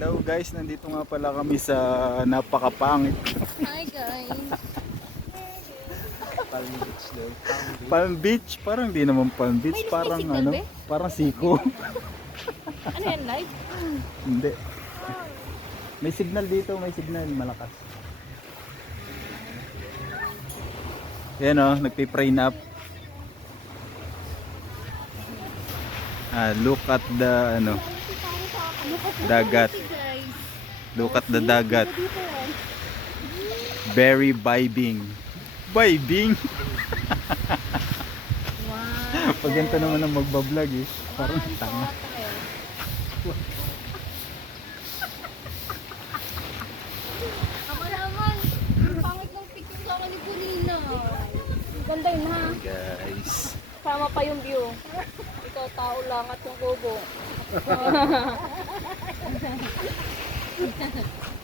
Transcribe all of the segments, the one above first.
Hello guys, nandito nga pala kami sa napakapangit. Hi guys. Palm Beach daw. Palm Beach, parang di naman Palm Beach, May parang signal, ano, be? parang siko. Ano yan, live? Hindi. May signal dito, may signal malakas. Yan oh, nagpi-pray up. Look at the ano, dagat. Look at the dagat. Very vibing. Vibing. Wow. Pag ganito naman ang magbablog eh, parang tanga. Ako naman. Pangit ng picture sa akin ni Kulina. Ganda yun ha. Guys. Sama pa yung view. Ikaw tao lang at yung kubo.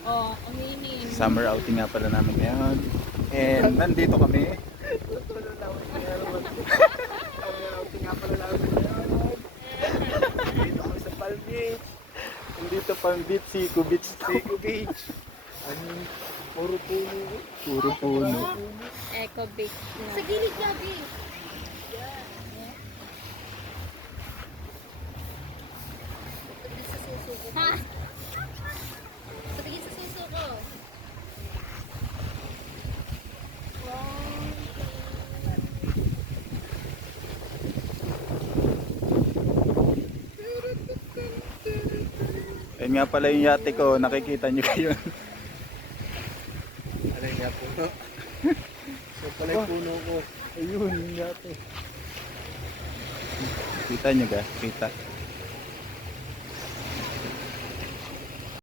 Oh, aminin. Summer outing nga pala namin ngayon. And nandito kami. Dito kami sa Palm Beach. Nandito Palm Beach, Sico Beach. Sico Beach. Ano? Puro puno. Puro puno. Eco Beach na. Sa gilid gabi. Ha? Patigil sa suso ko. Yan nga pala yung yate ko, nakikita nyo yun. Ano nga puno? So pala yung puno ko. Ayun, yung yate. Kita nyo ga? Kita.